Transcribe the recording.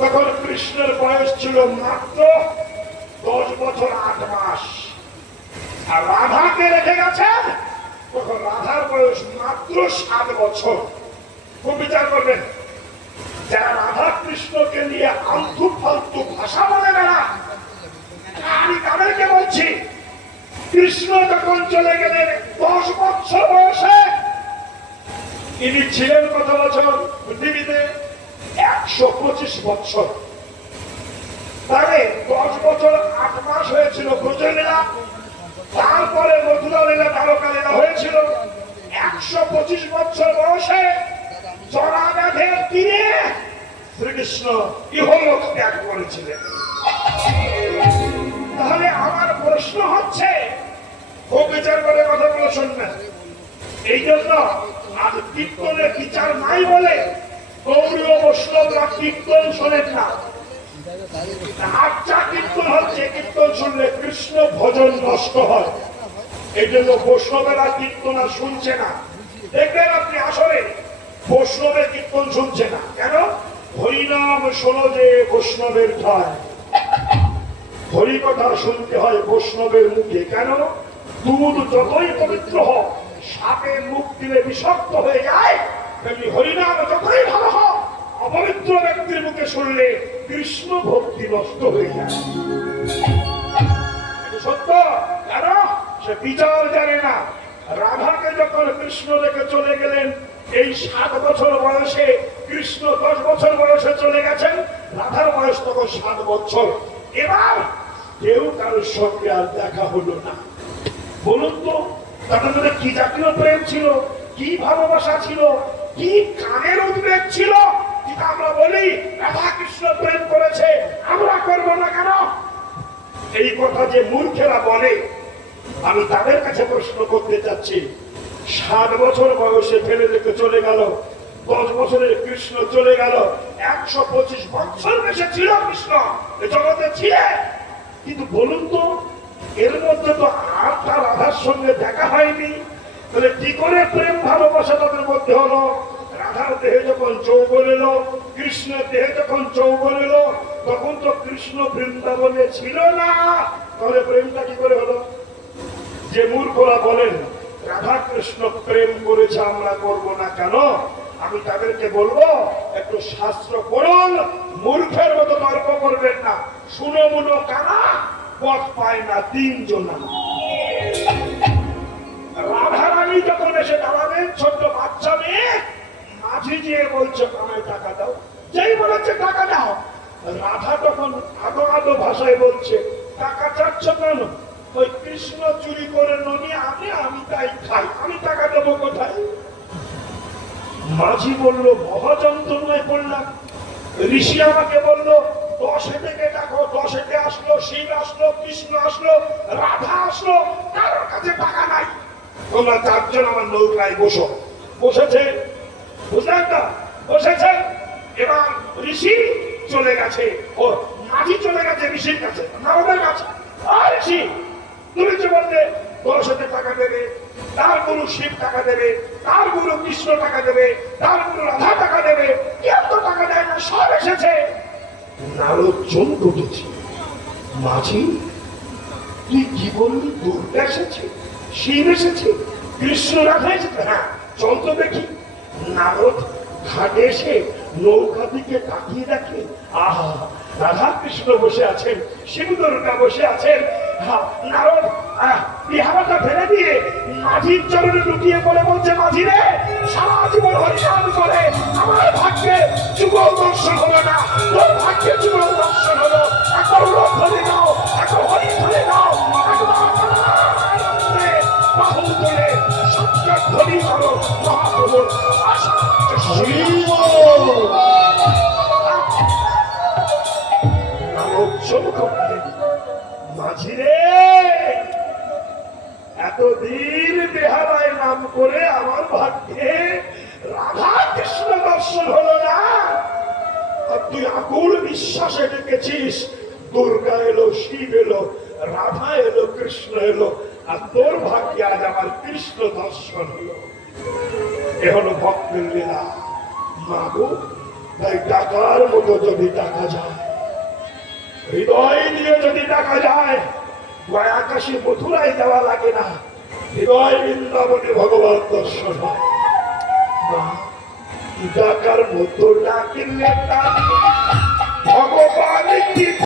তখন কৃষ্ণের বয়স ছিল মাত্র 10 বছর 8 মাস। আর রাধাকে রেখে গেছেন তখন রাধার বয়স মাত্র 7 বছর। খুব বিচার করবেন, যারা রাধা কৃষ্ণকে নিয়ে আলতু ফালতু ভাষা বলে না, আমি তাদেরকে বলছি, কৃষ্ণ যখন চলে গেলেন 10 বছর বয়সে, ইনি ছিলেন কত বছর পৃথিবীতে? 125 বছর। তাহলে 10 বছর 8 মাস হয়েছিল ব্রজলীলা, তারপরে মথুরা লীলা, দ্বারকা লীলা হয়েছিল। 125 বছর বয়সে জরাব্যাধের তীরে শ্রীকৃষ্ণ ইহলোক ত্যাগ করেছিলেন। তাহলে আমার প্রশ্ন হচ্ছে, খুব বিচার করে কথাগুলো শুনবেন। এই জন্য আজ কীর্তনের বিচার নাই বলে গৌড়ীয় বৈষ্ণবরা কীর্তন শোনেন না। আচ্ছা, কীর্তন হচ্ছে, কীর্তন শুনলে কৃষ্ণ ভজন নষ্ট হয়, এই জন্য বৈষ্ণবেরা কীর্তন আর শুনছে না। দেখবেন আপনি আসলে বৈষ্ণবের কীর্তন শুনছে না কেন? হরিনাম শোনো যে বৈষ্ণবের ঠায়, হরি কথা শুনতে হয় বৈষ্ণবের মুখে। কেন? দুধ যতই পবিত্র হোক, সাপের মুখ দিলে বিষাক্ত হয়ে যায়, তেমনি হরিনাম যতই ভালো হোক, অপবিত্র ব্যক্তির মুখে শুনলে কৃষ্ণ ভক্তি নষ্ট হয়ে যায়। সত্য। কেন? সে বিচার জানে না। রাধাকে যখন কৃষ্ণ রেখে চলে গেলেন, এই 7 বছর বয়সে, কৃষ্ণ 10 বছর বয়সে চলে গেছেন, রাধার বয়স তখন 7 বছর। এবার কেউ কারোর সঙ্গে আর দেখা হলো না। বলুন তো, তাদের মধ্যে কি জাতীয় প্রেম ছিল, কি ভালোবাসা ছিল, কি কামের উদ্বেগ ছিল, যেটা আমরা বলি রাধা কৃষ্ণ প্রেম করেছে, আমরা করবো না কেন? এই কথা যে মূর্খেরা বলে, আমি তাদের কাছে প্রশ্ন করতে চাচ্ছি। 7 বছর বয়সে ফেলে রেখে চলে গেল, 10 বছরের কৃষ্ণ চলে গেল, 125 বছর বেশি ছিল কৃষ্ণ এই জগতে ছিলেন। কিন্তু বলুন তো, এর মধ্যে তো আর তার রাধার সঙ্গে দেখা হয়নি, তাহলে কি করে প্রেম ভালোবাসা তাদের মধ্যে হলো? রাধার দেহে যখন যৌবন এলো, কৃষ্ণের দেহে যখন যৌবন এলো, তখন তো কৃষ্ণ বৃন্দাবনে ছিল না, তাহলে প্রেমটা কি করে হলো? যে মূর্খরা বলেন রাধা কৃষ্ণ প্রেম করেছে, আমরা করবো না কেন, আমি তাদেরকে বলবো, একটু শাস্ত্র পড়ুন, মূর্খের মতো তর্ক করবেন না। শুনো মুনো কানা, পথ পায় না 3 জনা। রাধারানী যখন এসে দাঁড়াবেন, ছোট্ট বাচ্চা মেয়ে, মাঝি গিয়ে বলছে আমায় টাকা দাও। যেই বলেছে টাকা দাও, রাধা তখন আদো আদো ভাষায় বলছে টাকা চাচ্ছ কেন? ওই কৃষ্ণ চুরি করে ননি আনে, আমি তাই খাই, আমি টাকা দেবো কোথায়? মাঝি বলল মহা যন্ত্রণায় পড়লাম। ঋষি আমাকে বলল 10 থেকে ডাকো, 10 আসলো, শিব আসলো, কৃষ্ণ আসলো, রাধা আসলো, কারোর কাছে টাকা নাই, তোমরা 4 জন আমার নৌকায় বসো। বসেছে, বুঝলেন না? বসেছে। এবার ঋষি চলে গেছে, ও মাঝি চলে গেছে ঋষির কাছে, নারদের কাছে। আর ঋষি, তুমি যে বললে 10 টাকা দেবে, তার গুরু শিব টাকা দেবে, তার গুরু কৃষ্ণ টাকা দেবে, তার গুরু রাধা টাকা দেবে, কেউ তো টাকা দেয় না, সব এসেছে। নারদ চমকে উঠেছে, মাঝি তুই কি বললি? দুর্গা এসেছে, শিব এসেছে, কৃষ্ণ রাধা এসেছে? হ্যাঁ, চল তো দেখি। নারদ ঘাটে এসে নৌকা দিকে তাকিয়ে দেখে, আহা, রাধা কৃষ্ণ বসে আছেন, শিব দুর্গা বসে আছেন। নারদ বিহারটা ফেলে দিয়ে মাঝির চরণে লুটিয়ে পড়ে বলছে, মাঝি রে, সারা জীবন হরিনাম করে আমার ভাগ্যে যুগল দর্শন হলো না, তোর ভাগ্যে যুগল দর্শন হলো, এখন লোক ধরে নাও, এখন হরি ধরে নাও, বাহু ধরে সত্য ধরি করো মহাপ্রভুর আশা। মাঝি রে, এতদিন বেহালায় নাম করে আমার ভাগ্যে রাধা কৃষ্ণ দর্শন হলো না। তুই আকুল বিশ্বাসে ডেকেছিস, দুর্গা এলো, শিব এলো, রাধা এলো, কৃষ্ণ এলো, আর তোর ভাগ্যে আজ আমার কৃষ্ণ দর্শন হলো। এ হলো ভক্তের লীলা। মাগো, তাই টাকার মতো যদি টাকা যায়, হৃদয় দিয়ে যদি টাকা যায়, আকাশে মথুরায় দেওয়া লাগে না, হৃদয় বৃন্দাবনে ভগবান দর্শন হয় না। টাকার মতো ডাকিলে ভগবান কি